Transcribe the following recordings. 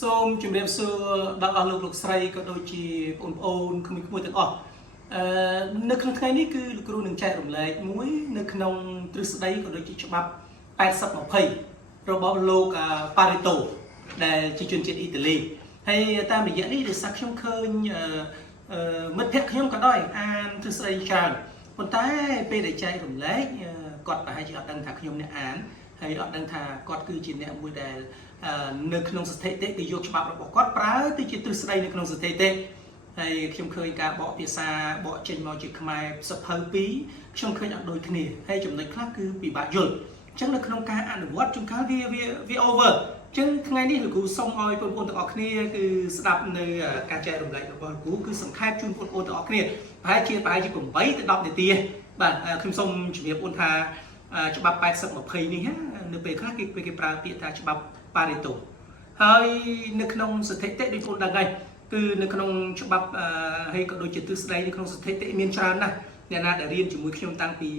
សូមជម្រាបសួរដល់អស់លោកស្រីក៏ដូចជាបងប្អូនក្មួយៗទាំងអស់នៅក្នុងថ្ងៃនេះគឺលោកគ្រូនឹងចែករំលែកមួយនៅក្នុងទ្រឹស្ដីក៏ដូចជាច្បាប់80-20របស់លោកប៉ារីតូដែលជាជនជាតិអ៊ីតាលីហើយតាមរយៈនេះដោយសារខ្ញុំឃើញមិត្តភក្តិខ្ញុំក៏ដោយអានទ្រឹស្ដីច្រើនប៉ុន្តែពេលដែលចែករំលែកគាត់ប្រហែលជាអត់ដឹងថាខ្ញុំអ្នកអានហើយអត់ដឹងថាគាត់គឺជាអ្នកមួយដែលនៅក្នុងស្ថិតិគឺយកច្បាប់របស់គាត់ប្រើទៅជាទ្រឹស្ដីនៅក្នុងស្ថិតិហើយខ្ញុំឃើញការបកភាសាបកចេញមកជាខ្មែរសភៅពីរខ្ញុំឃើញអត់ដូចគ្នាហើយចំណុចខ្លះគឺពិបាកយល់អញ្ចឹងនៅក្នុងការអនុវត្តជួនកាលវា over អញ្ចឹងថ្ងៃនេះលោកគ្រូសូមឲ្យបងប្អូនទាំងអស់គ្នាគឺស្ដាប់នៅការចែករំលែករបស់លោកគ្រូគឺសង្ខេបជូនបងប្អូនទាំងអស់គ្នាប្រហែលជា8ទៅ10នាទីបាទខ្ញុំសូមជម្រាបបងថាច្បាប់80-20នេះនៅពេលខ្លះគេប្រើពាក្យថាច្បាប់ប៉ារីតូហើយនៅក្នុងស្ថិតិដូចបងដឹងហើយគឺនៅក្នុងច្បាប់ហើយក៏ដូចជាទ្រឹស្ដីនៅក្នុងស្ថិតិមានច្រើនណាស់អ្នកណាដែលរៀនជាមួយខ្ញុំតាំងពី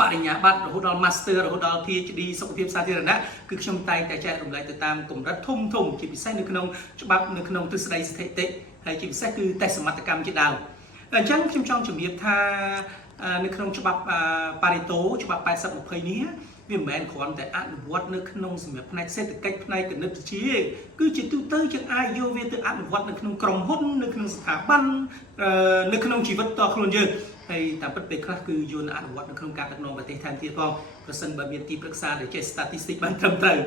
បរិញ្ញាបត្ររហូតដល់ Master រហូតដល់ PhD សុខភាពសាធារណៈគឺខ្ញុំតែងតែចែករំលែកទៅតាមកម្រិតធំជាពិសេសនៅក្នុងច្បាប់នៅក្នុងទ្រឹស្ដីស្ថិតិហើយជាពិសេសគឺតេស្តសមត្ថកម្មជាដើមអញ្ចឹងខ្ញុំចង់ជំរាបថានៅក្នុងច្បាប់ប៉ារីតូច្បាប់80-20នេះវាមិនមែនគ្រាន់តែអនុវត្តនៅក្នុងសម្រាប់ផ្នែកសេដ្ឋកិច្ចផ្នែកគណិតវិទ្យាគឺជាទូទៅជាងអាចយកវាទៅអនុវត្តនៅក្នុងក្រុមហ៊ុននៅក្នុងស្ថាប័ននៅក្នុងជីវិតតខ្លួនយើងហើយតាមពិតពេលខ្លះគឺយកអនុវត្តនៅក្នុងការដឹកនាំប្រទេសថែមទៀតផងប្រសិនបើមានទីប្រឹក្សាដែលចេះ statistics បានត្រឹមត្រូវ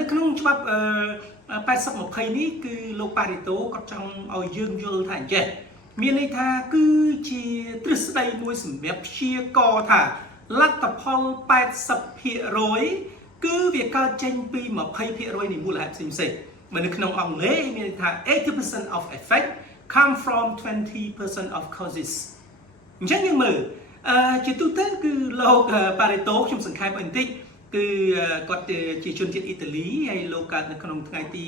នៅក្នុងច្បាប់80-20នេះគឺលោកប៉ារីតូគាត់ចង់ឲ្យយើងយល់ថាអញ្ចេះមានន័យថាគឺជាទ្រឹស្ដីមួយសម្រាប់ព្យាករណ៍ថាលទ្ធផល80% គឺវាកើតចេញពី 20% នៃមូលហេតុផ្សេងៗបើនៅក្នុងអង់គ្លេសមានន័យថា 80% of effect come from 20% of causes អញ្ចឹងយើងមើលជាទូទៅគឺលោកប៉ារីតូខ្ញុំសង្ខេបបន្តិចគឺគាត់ជាជនជាតិអ៊ីតាលីហើយលោកកើតនៅក្នុងថ្ងៃទី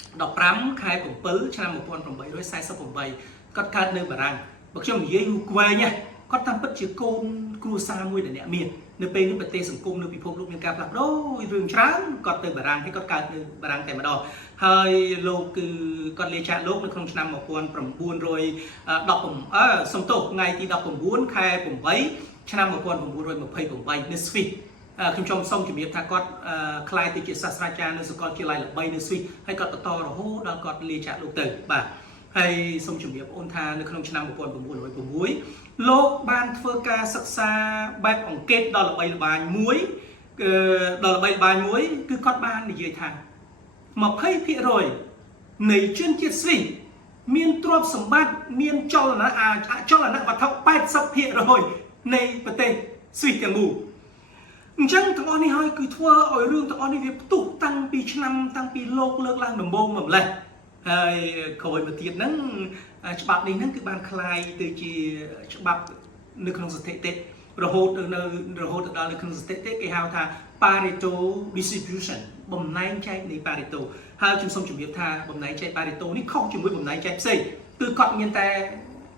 15 ខែ 7 ឆ្នាំ 1848គាត់កើតនៅបារាំងបើខ្ញុំនិយាយគួរវែងគាត់តាមពិតជាកូនគ្រួសារមួយដែលអ្នកមាននៅពេលនេះប្រទេសសង្គមនៅពិភពលោកមានការផ្លាស់ប្ដូររឿងច្រើនគាត់ទៅបារាំងហើយគាត់កើតនៅបារាំងតែម្ដងហើយលោកគឺគាត់លាចាកលោកនៅក្នុងឆ្នាំ1910សំទោសថ្ងៃទី19 ខែ 8 ឆ្នាំ 1928 នៅស្វីសខ្ញុំចង់សូមជម្រាបថាគាត់ក្លាយទៅជាសាស្ត្រាចារ្យនៅសាកលវិទ្យាល័យល្បីនៅស្វីសហើយគាត់បន្តរហូតដល់គាត់លាចាកលោកទៅបាទហើយសូមជម្រាបអូនថានៅក្នុងឆ្នាំ1906លោកបានធ្វើការសិក្សាបែបអង្កេតដល់ល្បីល្បាញមួយគឺគាត់បាននិយាយថា 20% នៃជនជាតិស្វីសមានទ្រព្យសម្បត្តិមានចលនាវត្ថុ 80% នៃប្រទេសស្វីសទាំងមូលអញ្ចឹងទាំងអស់នេះហើយគឺធ្វើឲ្យរឿងទាំងអស់នេះវាផ្ទុះតាំងពីលោកលើកឡើងដំបូងមកម្លេះហើយក្រោយមកទៀតហ្នឹងច្បាប់នេះហ្នឹងគឺបានคล้ายទៅជាច្បាប់នៅក្នុងស្ថិតិរហូតដល់នៅក្នុងស្ថិតិគេហៅថា Pareto distribution បំណែងចែកនៃ Pareto ហើយខ្ញុំសូមជម្រាបថាបំណែងចែក Pareto នេះខុសជាមួយបំណែងចែកផ្សេងគឺគាត់មានតែ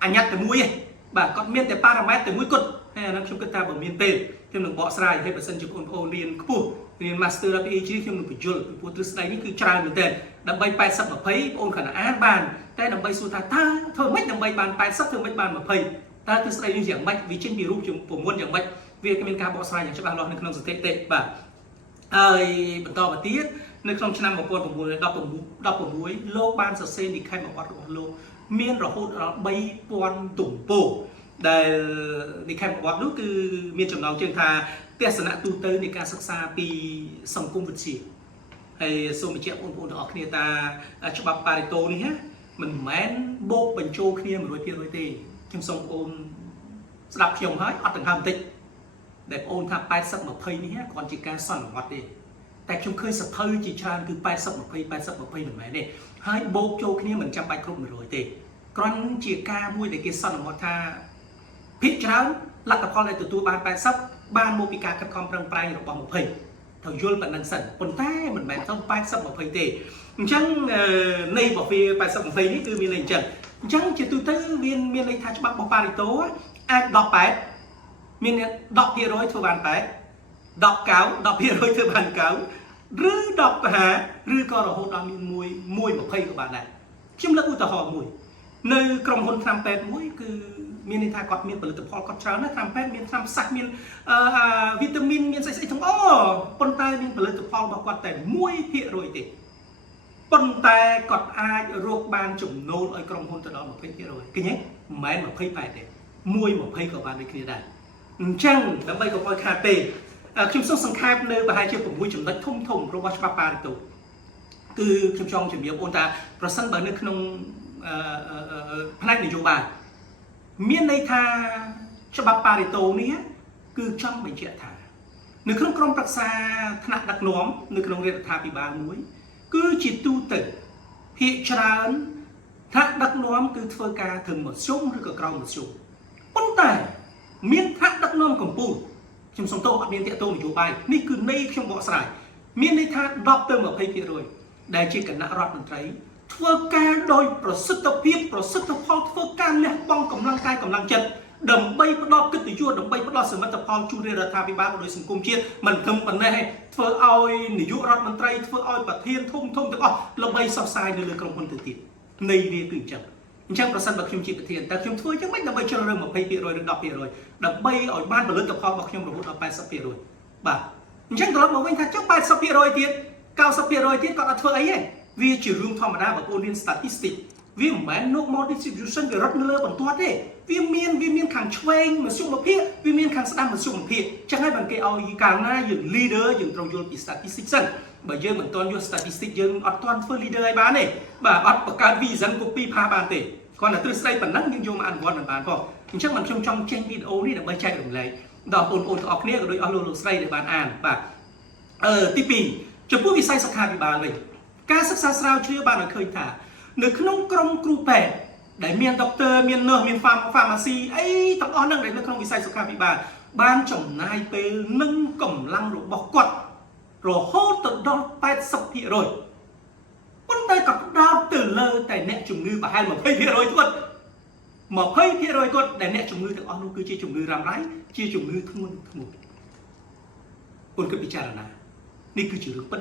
អញ្ញត្តិតែមួយឯងបាទគាត់មានតែប៉ារ៉ាម៉ែត្រតែមួយគត់ហើយអានោះខ្ញុំគិតថាបើមានពេលខ្ញុំនឹងបកស្រាយហើយបើសិនជាបងប្អូនរៀនខ្ពស់រៀន Master ដល់ PhD ខ្ញុំនឹងបញ្យល់ពីព្រោះទ្រឹស្ដីនេះគឺច្រើនមែនទែនដើម្បី80-20បងប្អូនគ្រាន់តែអានបានតែដើម្បីសួរថាតើធ្វើម៉េចដើម្បីបាន80ធ្វើម៉េចបាន20តើទ្រឹស្ដីនេះយ៉ាងម៉េចវាចេញពីរូប9យ៉ាងម៉េចវាគ្មានការបកស្រាយយ៉ាងច្បាស់លាស់នៅក្នុងស្ថិតិបាទហើយបន្តមកទៀតនៅក្នុងឆ្នាំ1916លោកបានសរសេរនិក្ខេបបទរបស់លោកមានរហូតដល់ 3000 ទំព័រដែលនិក្ខេបបទនោះគឺមានចំណងជើងថាទស្សនៈទូទៅនៃការសិក្សាពីសង្គមវិទ្យាហើយសូមបញ្ជាក់បងប្អូនទាំងអស់គ្នាថាច្បាប់ប៉ារីតូនេះមិនមែនបូកបញ្ចូលគ្នា 100% ទេខ្ញុំសូមបងប្អូនស្ដាប់ខ្ញុំហើយអត់ដង្ហើមបន្តិចដែលបងប្អូនថា80-20នេះគ្រាន់ជាការសន្និដ្ឋានទេតែខ្ញុំឃើញសភៅជាច្រើនគឺ80-20មិនមែនទេហើយបូកចូលគ្នាមិនចាំបាច់គ្រប់100ទេគ្រាន់ជាការមួយដែលគេសន្និដ្ឋានថាភាគច្រើនលទ្ធផលដែលទទួលបាន80បានមកពីការខិតខំប្រឹងប្រែងរបស់20ត្រូវយល់ប៉ុណ្្នឹងសិនប៉ុន្តែមិនមែនទៅ80-20ទេអញ្ចឹងន័យរបស់វា80-20នេះគឺមានន័យអញ្ចឹងជាទូទៅមានន័យថាច្បាប់របស់ប៉ារីតូអាច18មាន10% ធ្វើបាន8 10% ធ្វើបាន9 ឬ10កហាឬក៏រហូតដល់មាន120ក៏បានដែរខ្ញុំលើកឧទាហរណ៍មួយនៅក្រុមហ៊ុនថ្នាំពេទ្យមួយគឺមានន័យថាគាត់មានផលិតផលគាត់ច្រើនណាស់ថ្នាំពេទ្យមានថ្នាំផ្សះមានវីតាមីនមានស្អីទាំងអស់ប៉ុន្តែមានផលិតផលរបស់គាត់តែ1%ទេប៉ុន្តែគាត់អាចរកបានចំណូលឲ្យក្រុមហ៊ុនទៅដល់20%ឃើញទេមិនមែន28ទេ120ក៏បានដូចគ្នាដែរអញ្ចឹងដើម្បីកុំឲ្យខាតទេខ្ញុំសូមសង្ខេបនៅប្រហែលជា6ចំណុចធំរបស់ច្បាប់ប៉ារីតូគឺខ្ញុំចង់ជំរាបបងថាប្រសិនបើនៅក្នុងផ្នែកនយោបាយមានន័យថាច្បាប់ប៉ារីតូនេះគឺចង់បញ្ជាក់ថានៅក្នុងក្រុមប្រឹក្សាថ្នាក់ដឹកនាំនៅក្នុងរដ្ឋាភិបាលមួយគឺជាទូទៅភាគច្រើនថ្នាក់ដឹកនាំគឺធ្វើការធ្វើមធ្យមឬក៏ក្រោមមធ្យមប៉ុន្តែមានថ្នាក់ដឹកនាំកម្ពុជាខ្ញុំសូមទោសអត់មានតាក់ទងនយោបាយនេះគឺន័យខ្ញុំបកស្រាយមានន័យថា10ទៅ20%ដែលជាគណៈរដ្ឋមន្ត្រីធ្វើការដោយប្រសិទ្ធភាពប្រសិទ្ធផលធ្វើការលះបង់កម្លាំងកាយកម្លាំងចិត្តដើម្បីផ្ដល់កិត្តិយសដើម្បីផ្ដល់សមិទ្ធផលជូនរដ្ឋាភិបាលដោយសង្គមជាតិមិនត្រឹមប៉ុណ្ណេះទេធ្វើឲ្យនាយករដ្ឋមន្ត្រីធ្វើឲ្យប្រធានធំទាំងអស់ដើម្បីសរសើរនៅលើក្រុមហ៊ុនទៅទៀតនៃវាគឺអញ្ចឹងប្រសិនបើខ្ញុំជាប្រធានតែខ្ញុំធ្វើយ៉ាងម៉េចដើម្បីជ្រើសរើស20%ឬ10%ដើម្បីឲ្យបានផលិតផលរបស់ខ្ញុំរហូតដល់80%បាទអញ្ចឹងត្រឡប់មកវិញថាចុះ80%ទៀត90%ទៀតគាត់អត់ធ្វើអីទេវាជារឿងធម្មតាបងប្អូនរៀន statistics វាមិនមែន normal distribution វារត់នៅលើបន្ទាត់ទេវាមានខាងឆ្វេងមធ្យមភាពវាមានខាងស្ដាំមធ្យមភាពចឹងហើយបានគេឲ្យកាលណាយើង leader យើងត្រូវយល់ពី statistics សិនបើយើងមិនទាន់យល់ statistics យើងអត់ទាន់ធ្វើ leader ឲ្យបានទេបាទអត់បង្កើត vision copy ផាបានទេគ្រាន់តែទ្រឹស្ដីប៉ុណ្ណឹងយើងយកមកអនុវត្តមិនបានផងអញ្ចឹងខ្ញុំចង់ចេញវីដេអូនេះដើម្បីចែករំលែកដល់បងប្អូនទាំងអស់គ្នាក៏ដូចអស់លោកស្រីដែលបានអានបាទទី2ចំពោះវិស័យសុខាភិបាលវិញការសិក្សាស្រាវជ្រាវបានឲ្យឃើញថានៅក្នុងក្រុមគ្រូពេទ្យដែលមានដុកទ័រមាននឺសមានហ្វាម៉ាស៊ីអីទាំងអស់ហ្នឹងដែលនៅក្នុងវិស័យសុខាភិបាលបានចំណាយពេលនិងកម្លាំងរបស់គាត់រហូតទៅដល់80%ប៉ុន្តែក៏ផ្ដោតទៅលើតែអ្នកជំងឺប្រហែល20%គាត់20%គាត់ដែលអ្នកជំងឺទាំងអស់នោះគឺជាជំងឺរ៉ាំរ៉ៃជាជំងឺធ្ងន់ធ្ងរបងគិតពិចារណានេះគឺជារឿងពិត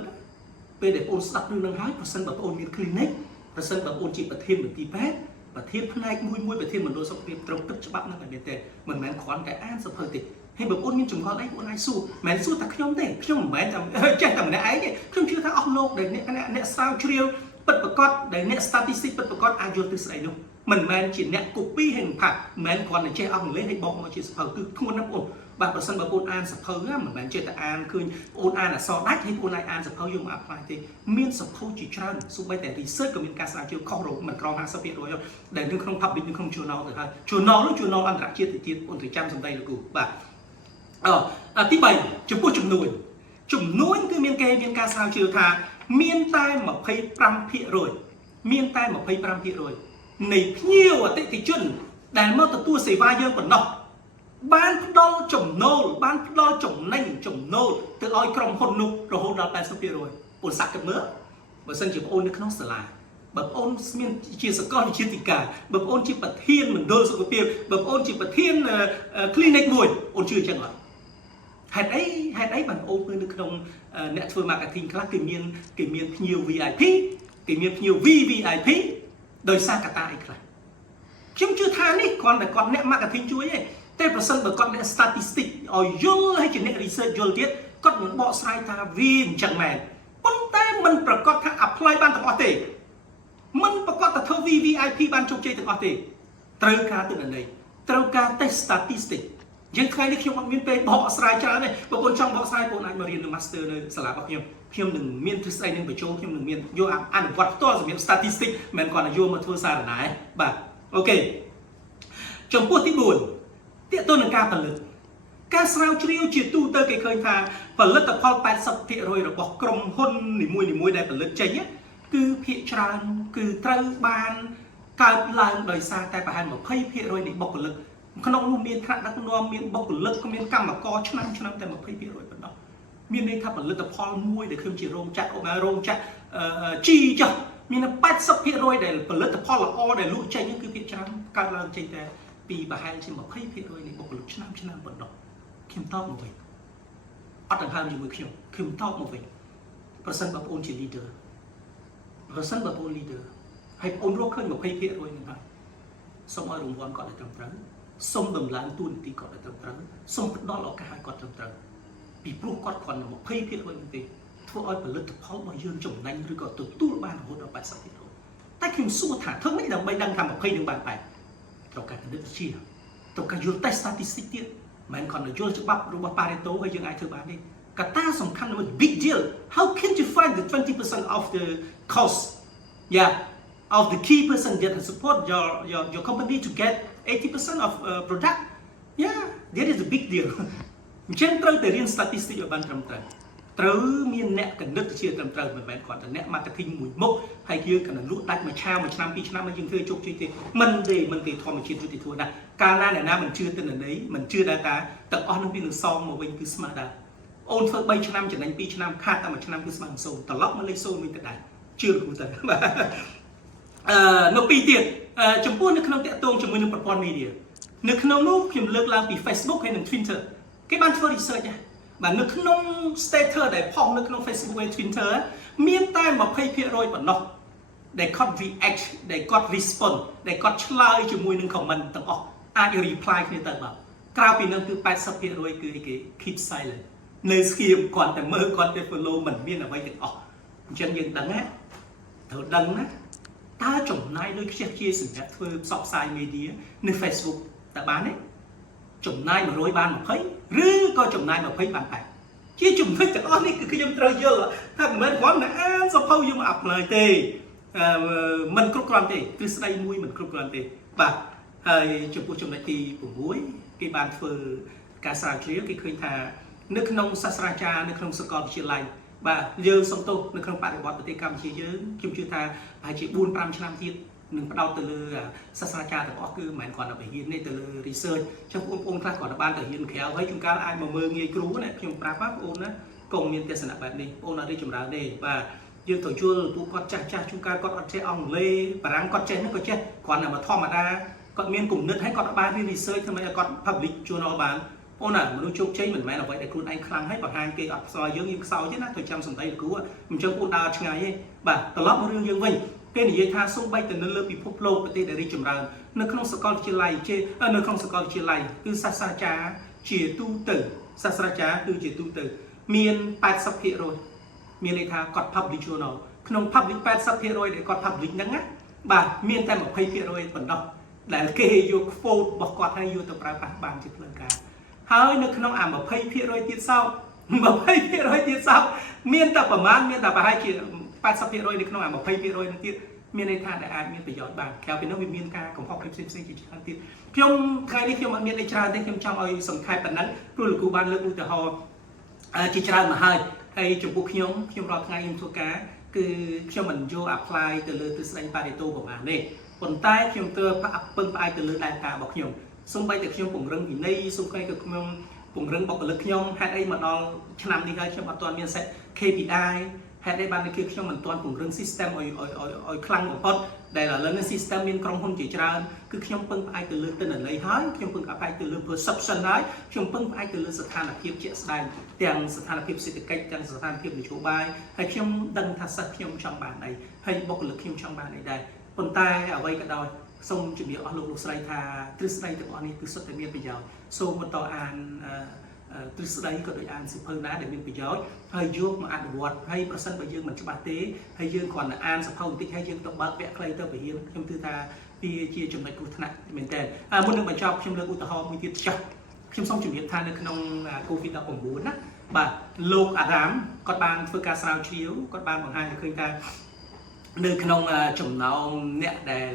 ពេលដែលបងស្ដាប់រឿងនឹងហើយប្រសិនបើបងមាន clinic ប្រសិនបើបងជាប្រធានមន្ទីរពេទ្យប្រធានផ្នែកមួយប្រធានមណ្ឌលសុខភាពត្រូវគិតច្បាប់នឹងឲ្យមានទេមិនមែនគ្រាន់តែអានសភៅទេហើយបើបងមានចម្ងល់អីបងអាចសួរមិនមែនសួរតែខ្ញុំទេខ្ញុំមិនមែនតែចេះតែម្នាក់ឯងទេខ្ញុំជឿថាអស់លោកដែលអ្នកស្រាវជ្រាវពិតប្រាកដដែលអ្នក statistics ពិតប្រាកដអាចយល់ទិសស្ដីនោះមិនមែនជាអ្នក copy ហើយផាត់មិនមែនគ្រាន់តែចេះអង់គ្លេសហើយបកមកជាសភៅគឺធ្ងន់ណាស់បងបាទប្រសិនបើបងអានសភៅមិនមែនចេះតែអានឃើញបងអានអក្សរដាច់ហើយបងអាចអានសភៅយកមក apply ទេមានសភៅជាច្រើនសូម្បីតែ research ក៏មានការស្រាវជ្រាវខុសមិនក្រោម 50% ដែលនៅក្នុង public នៅក្នុង journal ទៅហើយ journal នោះ journal អន្តរជាតិទៅទៀតបងត្រូវចាំសម្ដីលោកគ្រូបាទទី3ចំពោះចំនួនគឺមានការស្រាវជ្រាវថាមានតែ25%មានតែ25%នៃភ្ញៀវអតិថិជនដែលមកទទួលសេវាយើងប៉ុណ្ណោះបានផ្ដល់ចំណូលបានផ្ដល់ចំណេញចំណូលទៅឲ្យក្រុមហ៊ុននោះរហូតដល់ 80% ពលសាក់គិតមើលបើសិនជាបងអូននៅក្នុងសាលាបើបងអូនមានជាសកលវិទ្យាធិការបើបងអូនជាប្រធានមណ្ឌលសុខភាពបើបងអូនជាប្រធាន clinic មួយអូនជឿអញ្ចឹងអត់ហេតុអីបងប្អូននៅក្នុងអ្នកធ្វើ marketing ខ្លះគេមានភ្ញៀវ VIP គេមានភ្ញៀវ VVIP ដោយសារកត្តាអីខ្លះខ្ញុំជឿថានេះគ្រាន់តែគាត់អ្នក marketing ជួយទេតែប្រសិនបើគាត់អ្នក statistics ឲ្យយល់ហើយជាអ្នក research យល់ទៀតគាត់នឹងបកស្រាយថាវាអញ្ចឹងមែនប៉ុន្តែមិនប្រកាសថា apply បានទាំងអស់ទេមិនប្រកាសថាធ្វើ VVIP បានជោគជ័យទាំងអស់ទេត្រូវការទិន្នន័យត្រូវការ test statistics យើងថ្ងៃនេះខ្ញុំអត់មានពេលបកស្រាយច្រើនទេបើបងចង់បកស្រាយបងអាចមករៀននៅ master នៅសាលារបស់ខ្ញុំនឹងមានទ្រឹស្ដីនឹងបញ្ចូលខ្ញុំនឹងមានយកអនុវត្តផ្ទាល់សម្រាប់ statistics មិនគាត់យកមកធ្វើសារណាទេបាទអូខេចំពោះទី4ទាក់ទងនឹងការផលិតការស្រាវជ្រាវជាទូទៅគេឃើញថាផលិតផល 80% របស់ក្រុមហ៊ុននីមួយៗដែលផលិតចេញគឺភាគច្រើនគឺត្រូវបានកើតឡើងដោយសារតែប្រហែល 20% នៃបុគ្គលិកក្នុងនោះមានថ្នាក់ដឹកនាំមានបុគ្គលិកមានកម្មករឆ្នាំតែ 20% ប៉ុណ្ណោះមានន័យថាផលិតផលមួយដែលខ្ញុំជារោងចក្រជីចុះមាន 80% ដែលផលិតផលល្អដែលលក់ចេញគឺភាគច្រើនកើតឡើងចេញតែពីប្រហែលជា 20% នៃបុគ្គលិកឆ្នាំប៉ុណ្ណោះខ្ញុំតបមកវិញអត់ដង្ហើមជាមួយខ្ញុំតបមកវិញ ប្រសិនបើបងជា leader ប្រសិនបើបង leader ហើយបងរកឃើញ20%នឹងហើយសូមឲ្យរង្វាន់គាត់ឲ្យត្រឹមត្រូវសូមដំឡើងទួនាទីគាត់ឲ្យត្រឹមត្រូវសូមផ្ដល់ឱកាសឲ្យគាត់ត្រឹមត្រូវពីព្រោះគាត់គ្រាន់តែ20%នោះទេធ្វើឲ្យផលិតផលរបស់យើងចំណេញឬក៏ទទួលបានរហូតដល់80%តែខ្ញុំសួរថាធ្វើម៉េចដើម្បីដឹងថា20នឹងបានបែបត្រូវការគណិតវិទ្យាត្រូវការយល់តែ statistic ទៀតមិនគ្រាន់តែយល់ច្បាប់របស់ Pareto ហើយយើងអាចធ្វើបានទេកត្តាសំខាន់មួយ big deal how can you find the 20% of the cost yeah of the key person that support your company to get 80% of product yeah that is a big deal អញ្ចឹងត្រូវតែរៀន statistic ឲ្យបានត្រឹមត្រូវមានអ្នកគណិតវិទ្យាត្រឹមត្រូវមិនមែនគ្រាន់តែអ្នក marketing មួយមុខហើយយើងគណលក់ដាច់មួយឆ្នាំ2ឆ្នាំមកយើងធ្វើជោគជ័យទេមិនទេធម្មជាតិយុតិធម៌ណាកាលណាអ្នកណាមិនជឿទិន្នន័យមិនជឿ data ទាំងអស់នោះវានឹងសងមកវិញគឺស្មើដែរអូនធ្វើ3ឆ្នាំចំណេញ2ឆ្នាំខាតតែ1ឆ្នាំគឺស្មើនឹង0ត្រឡប់មកលេខ0វិញទៅដែរជឿគ្រូទៅនៅពីទៀតចំពោះនៅក្នុងតាក់ទងជាមួយនឹងប្រព័ន្ធ media នៅក្នុងនោះខ្ញុំលើកឡើងពី Facebook ហើយនិង Twitter គេបានធ្វើ research បាទនៅក្នុង status ដែលផុសនៅក្នុង Facebook ហើយ Twitter មានតែ 20% ប៉ុណ្ណោះដែលគាត់ react ដែលគាត់ respond ដែលគាត់ឆ្លើយជាមួយនឹង comment ទាំងអស់អាច reply គ្នាទៅបាទក្រៅពីនោះគឺ 80% គឺគេ keep silent នៅស្ងៀមគាត់តែមើលគាត់តែ follow មិនមានអ្វីទាំងអស់អញ្ចឹងយើងដឹងណាត្រូវដឹងណាតើចំណាយលុយខ្ជះខ្ជាយសម្រាប់ធ្វើផ្សព្វផ្សាយ media នៅ Facebook តើបានទេចំណាយ100បាន20ឬក៏ចំណាយ20បាន8ជាចំណុចទាំងអស់នេះគឺខ្ញុំត្រូវយល់ថាមិនមែនគ្រាន់តែអានសភៅយើងមកអាប់ឡើយទេมันគ្រប់គ្រាន់ទេទ្រឹស្ដីមួយមិនគ្រប់គ្រាន់ទេបាទហើយចំពោះចំណុចទី6គេបានធ្វើការស្រាវជ្រាវគេឃើញថានៅក្នុងសាស្ត្រាចារ្យនៅក្នុងសាកលវិទ្យាល័យបាទយើងសំទោសនៅក្នុងបរិបទប្រទេសកម្ពុជាយើងខ្ញុំជឿថាប្រហែលជា 4-5 ឆ្នាំទៀតនឹងផ្ដោតទៅលើសាស្ត្រាចារ្យទាំងអស់គឺមិនមែនគ្រាន់តែរៀនទេទៅលើ research ចឹងបងប្អូនខ្លះគ្រាន់តែបានតែរៀនក្រៅហើយជួនកាលអាចមកមើលងាយគ្រូណាខ្ញុំប្រាប់បងប្អូនណាកុំមានទស្សនៈបែបនេះបងប្អូនអត់រីចម្រើនទេបាទយើងត្រូវយល់ពួកគាត់ចាស់ជួនកាលគាត់អត់ចេះអង់គ្លេសបារាំងគាត់ចេះហ្នឹងក៏ចេះគ្រាន់តែមកធម្មតាគាត់មានគំនិតហើយគាត់បានរៀន research ធ្វើម៉េចឲ្យគាត់ public journal បានអូនណាមនុស្សជោគជ័យមិនមែនអ្វីដែលខ្លួនឯងខ្លាំងហើយបង្ហាញគេអត់ខ្សោយយើងខ្សោយទេណាត្រូវចាំសំដីលោកគ្រូអញ្ចឹងបងដើរឆ្ងាយទេបាទត្រឡប់មករឿងយើងវិញពេលនិយាយថាសូម្បីតែនៅលើពិភពលោកប្រទេសដែលរីកចម្រើននៅក្នុងសាកលវិទ្យាល័យនៅក្នុងសាកលវិទ្យាល័យគឺសាស្ត្រាចារ្យជាទូទៅសាស្ត្រាចារ្យគឺជាទូទៅមាន 80% មានន័យថាគាត់ public journal ក្នុង public 80% ដែលគាត់ public ហ្នឹងណាបាទមានតែ 20% ប៉ុណ្ណោះដែលគេយក quote របស់គាត់ឲ្យយកទៅប្រើប្រាស់បានជាផ្លូវការហើយនៅក្នុងអា 20% ទៀតសោត 20% ទៀតសោតមានតែប្រមាណមានតែប្រហែលជា 80% នៅក្នុងអា 20% នោះទៀតមានន័យថាដែលអាចមានប្រយោជន៍បានក្រៅពីនោះវាមានការកំហុសផ្សេងៗជាច្រើនទៀតខ្ញុំថ្ងៃនេះខ្ញុំអត់មានអីច្រើនទេខ្ញុំចង់ឲ្យសង្ខេបប៉ុណ្ណឹងព្រោះលោកគ្រូបានលើកឧទាហរណ៍ជាច្រើនមកហើយចំពោះខ្ញុំរាល់ថ្ងៃខ្ញុំធ្វើការគឺខ្ញុំមិនយក apply ទៅលើទ្រឹស្ដី Pareto ប្រហែលទេប៉ុន្តែខ្ញុំត្រូវពឹងផ្អែកទៅលើដែនការរបស់ខ្ញុំសូម្បីតែខ្ញុំពង្រឹងវិន័យសូម្បីតែខ្ញុំពង្រឹងបុគ្គលិកខ្ញុំហេតុអីមកដល់ឆ្នាំនេះហើយខ្ញុំអត់ទាន់មាន set KPI ហេតុអីបានគឺខ្ញុំមិនទាន់ពង្រឹង system ឲ្យខ្លាំងបំផុតដែលឥឡូវនេះ system មានក្រុមហ៊ុនជាច្រើនគឺខ្ញុំពឹងផ្អែកទៅលើទិន្នន័យហើយខ្ញុំពឹងផ្អែកទៅលើ perception ហើយខ្ញុំពឹងផ្អែកទៅលើស្ថានភាពជាក់ស្ដែងទាំងស្ថានភាពសេដ្ឋកិច្ចទាំងស្ថានភាពនយោបាយហើយខ្ញុំដឹងថាសិស្សខ្ញុំចង់បានអីហើយបុគ្គលិកខ្ញុំចង់បានអីដែរប៉ុន្តែអ្វីក៏ដោយសូមជម្រាបអស់លោកស្រីថាទ្រឹស្ដីទាំងអស់នេះគឺសុទ្ធតែមានប្រយោជន៍សូមបន្តអានទ្រឹស្ដីក៏ដូចអានសៀវភៅណាដែលមានប្រយោជន៍ហើយយកមកអនុវត្តហើយប្រសិនបើយើងមិនច្បាស់ទេហើយយើងគ្រាន់តែអានសៀវភៅបន្តិចហើយយើងទៅបើកវគ្គខ្លីទៅបរិញ្ញាខ្ញុំគិតថាវាជាចំណុចគ្រោះថ្នាក់មែនតើមុននឹងបញ្ចប់ខ្ញុំលើកឧទាហរណ៍មួយទៀតចាស់ខ្ញុំសូមជម្រាបថានៅក្នុង COVID-19 ណាបាទលោកអារ៉ាមគាត់បានធ្វើការស្រាវជ្រាវគាត់បានបង្ហាញឲ្យឃើញថានៅក្នុងចំណោមអ្នកដែល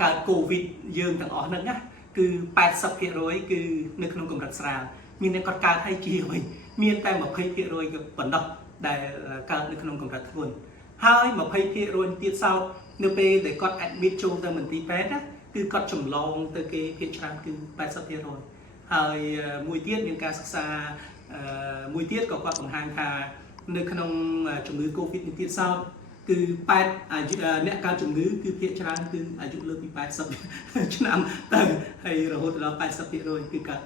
កើត COVID យើងទាំងអស់ហ្នឹងណាគឺ 80% គឺនៅក្នុងកម្រិតស្រាលមានអ្នកគាត់កើតហើយជាវិញមានតែ 20% គឺប៉ុណ្ណោះដែលកើតនៅក្នុងកម្រិតធ្ងន់ហើយ 20% ទៀតសោតនៅពេលដែលគាត់ admit ចូលទៅមន្ទីរពេទ្យណាគឺគាត់ចម្លងទៅគេភាគច្រើនគឺ 80% ហើយមួយទៀតមានការសិក្សាមួយទៀតក៏គាត់បង្ហាញថានៅក្នុងជំងឺ COVID នេះទៀតសោតគឺអ្នកកើតជំងឺគឺភាគច្រើនគឺអាយុលើសពី80ឆ្នាំទៅហើយរហូតដល់ 80% គឺកើត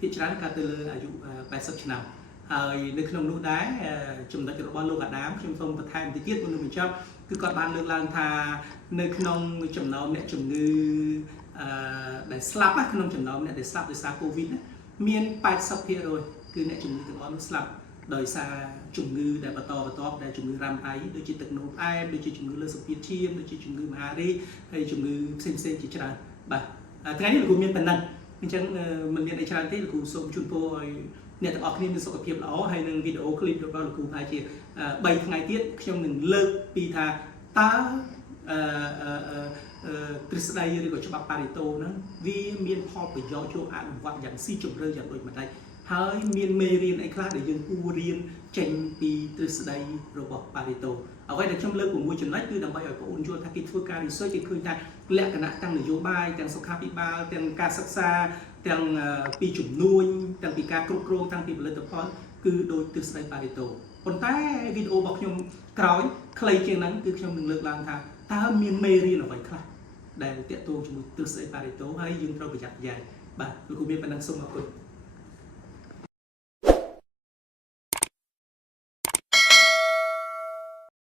ភាគច្រើនកើតទៅលើអាយុ80ឆ្នាំហ ហើយនៅក្នុងនោះដែរចំណុចរបស់លោកអាដាមខ្ញុំសូមបន្ថែមបន្តិចទៀតមុននឹងបញ្ចប់គឺគាត់បានលើកឡើងថានៅក្នុងចំណោមអ្នកជំងឺដែលស្លាប់ក្នុងចំណោមអ្នកដែលស្លាប់ដោយសារ COVID មាន 80% គឺអ្នកជំងឺទាំងអស់នោះស្លាប់ដោយសារជំងឺដែលបន្តដែលជំងឺរ៉ាំរ៉ៃដូចជាទឹកនោមផ្អែមដូចជាជំងឺលើសសម្ពាធឈាមដូចជាជំងឺមហារីកហើយជំងឺផ្សេងៗជាច្រើនបាទថ្ងៃនេះលោកគ្រូមានប៉ុណ្ណឹងអញ្ចឹងមិនមានអីច្រើនទេលោកគ្រូសូមជូនពរឲ្យអ្នកទាំងអស់គ្នាមានសុខភាពល្អហើយនឹងវីដេអូឃ្លីបរបស់លោកគ្រូថាជា3ថ្ងៃទៀតខ្ញុំនឹងលើកពីថាតើទ្រឹស្ដីឬក៏ច្បាប់ប៉ារីតូហ្នឹងវាមានផលប្រយោជន៍ចូលអនុវត្តយ៉ាងស៊ីជម្រៅយ៉ាងដូចម្តេចហើយមានមេរៀនអីខ្លះដែលយើងគួររៀនចេញពីទ្រឹស្ដីរបស់ប៉ារីតូអ្វីដែលខ្ញុំលើក6ចំណុចគឺដើម្បីឲ្យបងប្អូនយល់ថាគេធ្វើការ research គេឃើញថាលក្ខណៈទាំងនយោបាយទាំងសុខាភិបាលទាំងការសិក្សាទាំងពីជំនួញទាំងពីការគ្រប់គ្រងទាំងពីផលិតផលគឺដោយទ្រឹស្ដីប៉ារីតូប៉ុន្តែវីដេអូរបស់ខ្ញុំក្រោយខ្លីជាងហ្នឹងគឺខ្ញុំនឹងលើកឡើងថាតើមានមេរៀនអ្វីខ្លះដែលទាក់ទងជាមួយទ្រឹស្ដីប៉ារីតូហើយយើងត្រូវប្រយ័ត្នប្រយែងបាទលោកគ្រូមានប៉ុណ្ណឹងសូមអរគុណ